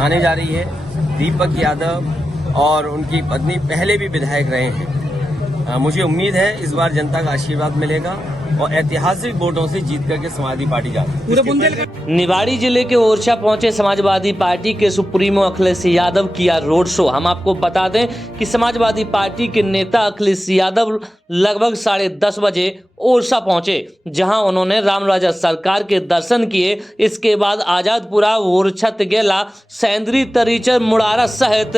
बताने जा रही है। दीपक यादव और उनकी पत्नी पहले भी विधायक रहे हैं। मुझे उम्मीद है इस बार जनता का आशीर्वाद मिलेगा और ऐतिहासिक वोटों से जीत करके समाजवादी पार्टी जाएगी। निवाड़ी जिले के ओरछा पहुंचे समाजवादी पार्टी के सुप्रीमो अखिलेश यादव किया रोड शो। हम आपको बता दें कि समाजवादी पार्टी के नेता अखिलेश यादव लगभग 10:30 बजे ओरछा पहुंचे, जहां उन्होंने रामराजा सरकार के दर्शन किए। इसके बाद आजादपुरा, ओरछा, तिगेला, सेंद्री, तरीचर, मुड़ारा सहित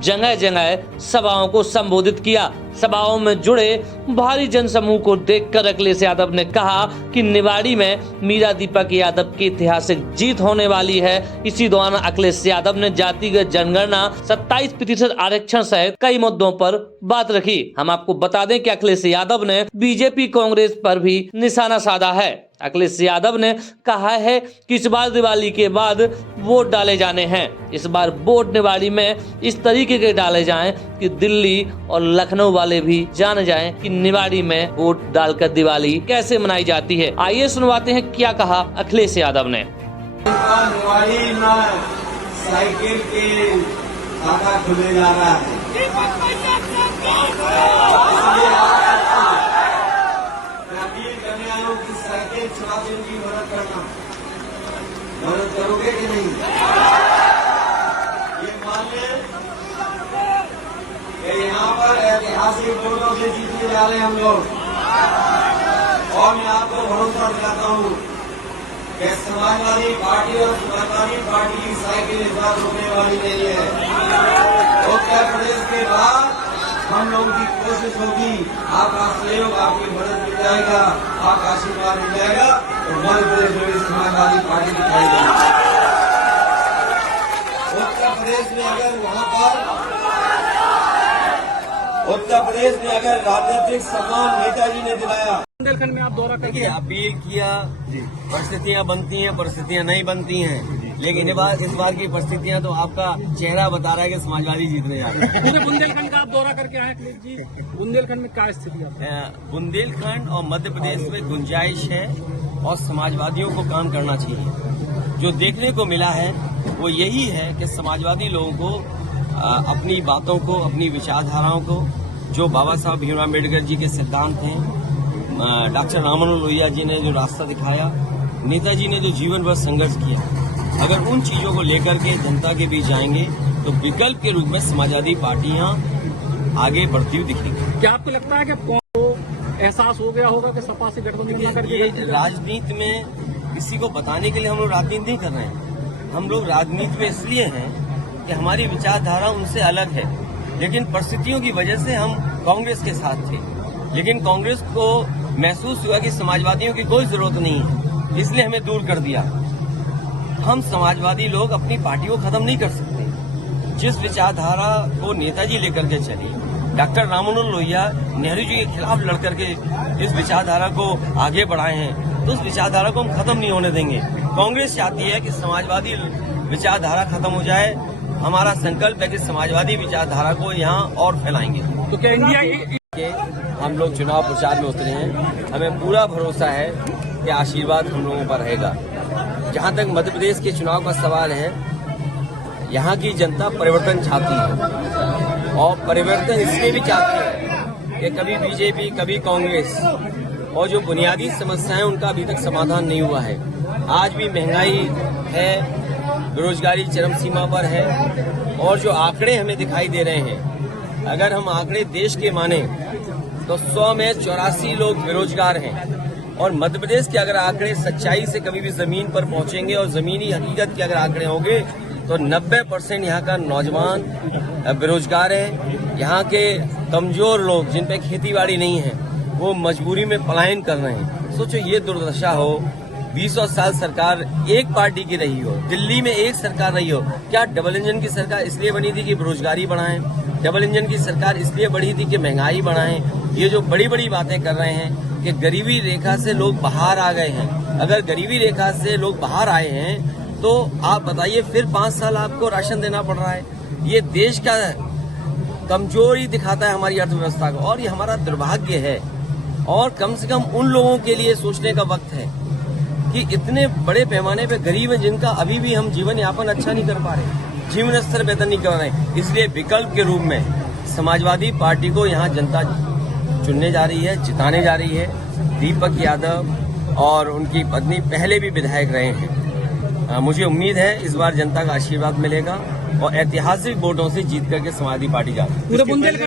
जगह जगह सभाओं को संबोधित किया। सभाओं में जुड़े भारी जनसमूह को देखकर अखिलेश यादव ने कहा कि निवाड़ी में मीरा दीपक यादव की ऐतिहासिक जीत होने वाली है। इसी दौरान अखिलेश यादव ने जातिगत जनगणना, 27% आरक्षण सहित कई मुद्दों पर बात रखी। हम आपको बता दें कि अखिलेश यादव ने बीजेपी कांग्रेस पर भी निशाना साधा है। अखिलेश यादव ने कहा है कि इस बार दिवाली के बाद वोट डाले जाने हैं। इस बार वोट निवाड़ी में इस तरीके के डाले जाएं कि दिल्ली और लखनऊ वाले भी जान जाएं कि निवाड़ी में वोट डालकर दिवाली कैसे मनाई जाती है। आइए सुनवाते हैं क्या कहा अखिलेश यादव ने। निवाड़ी में साइकिल के खाता खुले जा रहा है। साइकिल चलाते उनकी मदद करना, मदद करोगे कि नहीं? ये मान लें कि यहाँ पर ऐतिहासिक वोटों से जीतने जा रहे हैं हम लोग, और मैं आपको भरोसा दिलाता हूँ कि समाजवादी पार्टी और समाजवादी पार्टी की साइकिल इस बार रुकने वाली नहीं है। उत्तर प्रदेश के बाद हम लोगों की कोशिश होगी, आपका सहयोग, आपकी मदद मिल जाएगा, आपका आशीर्वाद मिल जाएगा तो मध्य प्रदेश में समाजवादी पार्टी दिखाई देगी। उत्तर प्रदेश में अगर राजनीतिक सम्मान नेताजी ने दिलाया, बुंदेलखंड में आप दौरा करके अपील किया, परिस्थितियां बनती हैं, परिस्थितियां नहीं बनती हैं, लेकिन इस बार की परिस्थितियां तो आपका चेहरा बता रहा है कि समाजवादी जीतने जा रहे हैं। पूरे बुंदेलखंड का आप दौरा करके आए अखिलेश जी, बुंदेलखंड में क्या स्थिति है? बुंदेलखंड और मध्य प्रदेश में गुंजाइश है और समाजवादियों को काम करना चाहिए। जो देखने को मिला है वो यही है कि समाजवादी लोगों को अपनी बातों को, अपनी विचारधाराओं को, जो बाबा साहब भीमराव अम्बेडकर जी के सिद्धांत हैं, डॉक्टर राममनोहर लोहिया जी ने जो रास्ता दिखाया, नेताजी ने जो जीवन भर संघर्ष किया, अगर उन चीजों को लेकर के जनता के बीच जाएंगे तो विकल्प के रूप में समाजवादी पार्टियां आगे बढ़ती हुई दिखेंगी। क्या आपको लगता है कि एहसास हो गया होगा कि सपा से गठबंधन करके? राजनीति में किसी को बताने के लिए हम लोग राजनीति नहीं कर रहे हैं। हम लोग राजनीति में इसलिए हैं कि हमारी विचारधारा उनसे अलग है, लेकिन परिस्थितियों की वजह से हम कांग्रेस के साथ थे, लेकिन कांग्रेस को महसूस हुआ कि समाजवादियों की कोई जरूरत नहीं है, इसलिए हमें दूर कर दिया। हम समाजवादी लोग अपनी पार्टी को खत्म नहीं कर सकते। जिस विचारधारा को नेताजी लेकर के चले, डॉक्टर राममनोहर लोहिया नेहरू जी के खिलाफ लड़कर के इस विचारधारा को आगे बढ़ाए हैं, तो उस विचारधारा को हम खत्म नहीं होने देंगे। कांग्रेस चाहती है कि समाजवादी विचारधारा खत्म हो जाए। हमारा संकल्प है कि समाजवादी विचारधारा को यहाँ और फैलाएंगे। तो क्या इंडिया हम लोग चुनाव प्रचार में उतरे हैं, हमें पूरा भरोसा है कि आशीर्वाद हम लोगों पर रहेगा। जहां तक मध्य प्रदेश के चुनाव का सवाल है, यहाँ की जनता परिवर्तन चाहती है, और परिवर्तन इसलिए भी चाहती है कि कभी बीजेपी, कभी कांग्रेस, और जो बुनियादी समस्याएं उनका अभी तक समाधान नहीं हुआ है। आज भी महंगाई है, बेरोजगारी चरम सीमा पर है, और जो आंकड़े हमें दिखाई दे रहे हैं, अगर हम आंकड़े देश के माने तो 100 में 84 लोग बेरोजगार हैं, और मध्य प्रदेश के अगर आंकड़े सच्चाई से कभी भी जमीन पर पहुंचेंगे और जमीनी हकीकत के अगर आंकड़े होंगे तो 90% यहाँ का नौजवान बेरोजगार है। यहाँ के कमजोर लोग जिन पे खेतीबाड़ी नहीं है वो मजबूरी में पलायन कर रहे हैं। सोचो ये दुर्दशा हो, 20 साल सरकार एक पार्टी की रही हो, दिल्ली में एक सरकार रही हो। क्या डबल इंजन की सरकार इसलिए बनी थी कि बेरोजगारी बढ़ाएं? डबल इंजन की सरकार इसलिए बढ़ी थी कि महंगाई बढ़ाएं? ये जो बड़ी बड़ी बातें कर रहे हैं कि गरीबी रेखा से लोग बाहर आ गए हैं, अगर गरीबी रेखा से लोग बाहर आए हैं तो आप बताइए फिर 5 साल आपको राशन देना पड़ रहा है। ये देश का कमजोरी दिखाता है हमारी अर्थव्यवस्था को, और ये हमारा दुर्भाग्य है। और कम से कम उन लोगों के लिए सोचने का वक्त है कि इतने बड़े पैमाने पे गरीब हैं जिनका अभी भी हम जीवन यापन अच्छा नहीं कर पा रहे। जीवन स्तर बेहतर नहीं कर रहे। इसलिए विकल्प के रूप में समाजवादी पार्टी को यहाँ जनता चुनने जा रही है, जिताने जा रही है। दीपक यादव और उनकी पत्नी पहले भी विधायक रहे हैं। मुझे उम्मीद है इस बार जनता का आशीर्वाद मिलेगा और ऐतिहासिक वोटों से जीत करके समाजवादी पार्टी जाएगी।